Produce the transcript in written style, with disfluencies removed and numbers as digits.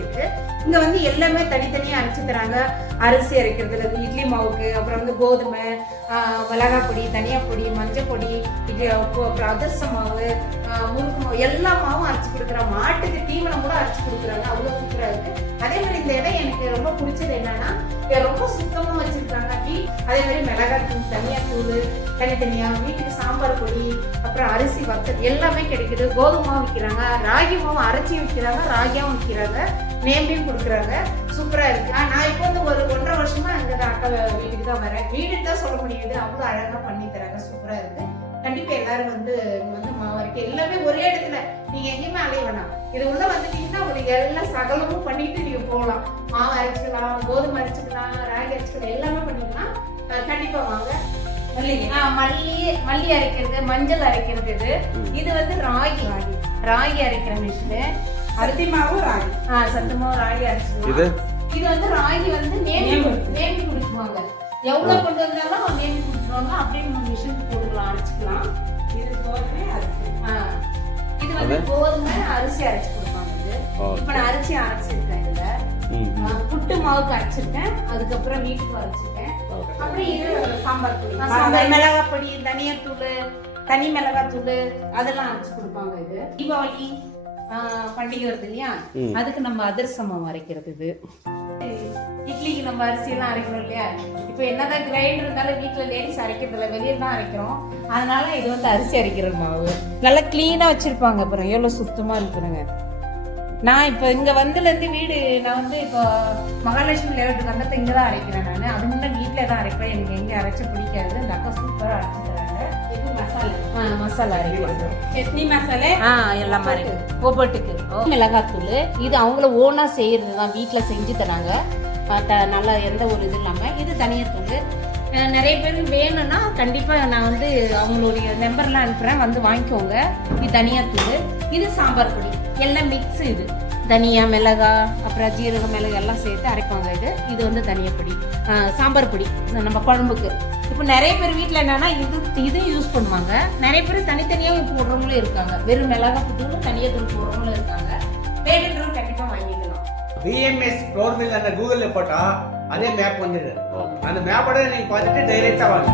இருக்கு. இங்க வந்து எல்லாமே தனித்தனியா அரைச்சு தராங்க. அரிசி அரைக்கிறதுல இருந்து இட்லி மாவுக்கு, அப்புறம் வந்து கோதுமை, மிளகாய் பொடி, தனியா பொடி, மஞ்சள் பொடி, அப்புறம் அதிரச மாவு, முறுக்கு மாவு, எல்லா மாவும் அரைச்சு கொடுக்குறாங்க. மாட்டுக்கு தீவனம் கூட அரைச்சு கொடுக்குறாங்க. அவ்வளவு சூப்பரா இருக்கு. அதே மாதிரி இந்த இடம் எனக்கு ரொம்ப பிடிச்சது என்னன்னா ரொம்ப சுத்தமா வச்சிருக்காங்க. அதே மாதிரி மிளகாய் தூள், தனியா தூள் தனித்தனியா, வீட்டுக்கு சாம்பார் பொடி, அப்புறம் அரிசி வத்தல் எல்லாமே கிடைக்குது. கோதுமை மாவு விற்கிறாங்க, ராகி மாவு அரைச்சி விற்கிறாங்க, ராகியாவும் விற்கிறாங்க, நேம்பையும் கொடுக்குறாங்க. சூப்பரா இருக்கு. நான் இப்போ வந்து ஒரு 1.5 வருஷமா அங்கதான் அக்கா வீட்டுக்கு தான் வரேன். வீடுன்னு தான் சொல்ல முடியுது, அவ்வளவு அழகா பண்ணி தராங்க. சூப்பரா இருக்கு. கண்டிப்பா எல்லாரும் வந்து மாவு அரைக்க எல்லாமே ஒரே இடத்துல, நீங்க எங்கேயுமே அலைய வேணாம். இது உள்ள வந்துட்டீங்கன்னா உங்களுக்கு எல்லா சகலமும் பண்ணிட்டு நீங்க போகலாம். மாவு அரைச்சிக்கலாம், கோதுமை அரைச்சிக்கலாம், ராகி அரைச்சிக்கலாம், எல்லாமே பண்ணிக்கலாம். கண்டிப்பா வாங்க. மல்லி அரைக்கிறது, மஞ்சள் அரைக்கிறது. இது வந்து ராகி அரைக்கிற மிஷின். அரிசி மாவு ராகி, சத்து மாவு ராகி அரைச்சிக்கலாம். இது வந்து ராகி வந்து நேம்பி குடிக்குவாங்க. எவ்வளவு கொண்டு வந்தாலும் நேம்பி குடிச்சுவாங்க. அப்படியே மிஷின் போட்டுக்கலாம், அரைச்சிக்கலாம். இது கோதுமை அரிசி, இது வந்து கோதுமை அரிசி அரைச்சு கொடுப்பாங்க. இப்ப நான் அரிசி அரைச்சிருக்கேன். இதுல புட்டு மாவுக்கு அரைச்சிருக்கேன், அதுக்கப்புறம் வீட்டுக்கு அரைச்சிருக்கேன். அப்புறம் இது சாம்பார் பொடி, மிளகாய் பொடி, தனியா தூள், தனி மிளகாய் தூள் அதெல்லாம் அரைச்சு கொடுப்பாங்க. இது தீபாவளி பண்டிகை வருது இல்லையா, அதுக்கு நம்ம அதிரசம் மாவு அரைக்கிறது. இது இட்லிக்கு நம்ம அரிசி எல்லாம் அரைக்கிறோம் இல்லையா. இப்ப என்னதான் கிரைண்டர் இருந்தாலும் வீட்டுல லேடிஸ் அரைக்கிறது இல்ல, வெளியே தான் அரைக்கிறோம். அதனால இது வந்து அரிசி அரைக்கிற மாவு. நல்லா கிளீனா வச்சிருப்பாங்க. அப்புறம் எவ்வளவு சுத்தமா இருக்கிறாங்க. நான் இப்ப இங்க வந்ததுல இருந்து வீடு, நான் வந்து இப்போ மகாலட்சுமி லேஅவுட் வந்தது இங்கதான் அரைக்கிறேன். நான் அது முன்னாடி வீட்டுல தான் அரைப்பேன். எனக்கு எங்க அரைச்ச பிடிக்காது. இந்த அக்கா சூப்பரா அரைச்சு தராங்க. மசாலா அரைக்கிறது, சட்னி மசாலா எல்லாம் மாதிரி ஒவ்வொட்டுக்கு. மிளகாத்தூள் இது அவங்கள ஓனா செய்யறதுதான், வீட்டுல செஞ்சு தராங்க. நல்லா எந்த ஒரு இது இல்லாம. இது தனியா தூள். நிறைய பேர் வேணும்னா கண்டிப்பா நான் வந்து அவங்களுடைய நம்பர்லாம் அனுப்புறேன், வந்து வாங்கிக்கோங்க. இது தனியா தூள். இது சாம்பார் பொடி, எல்லாம் மிக்ஸ். இது தனியா, மிளகா, அப்புறம் ஜீரகம், மிளகு எல்லாம் சேர்த்து அரைப்பாங்க. இது வந்து தனியா பொடி, சாம்பார் பொடி நம்ம குழம்புக்கு. இப்போ நிறைய பேர் வீட்டில் என்னன்னா இது யூஸ் பண்ணுவாங்க. நிறைய பேர் தனித்தனியாக போடுறவங்களும் இருக்காங்க. வெறும் மிளகாய் தூள் தனியாக தூள் போடுறவங்களும் இருக்காங்க. வேணுன்றவங்க கண்டிப்பாக வாங்கிக்கலாம். பிஎம்எஸ் ஃப்ளோர் மில் அந்த கூகுளில் போட்டால் அதே மேப் வந்துடுது. அந்த மேப்போட நீங்கள் பார்த்துட்டு டைரெக்டாக வாங்க.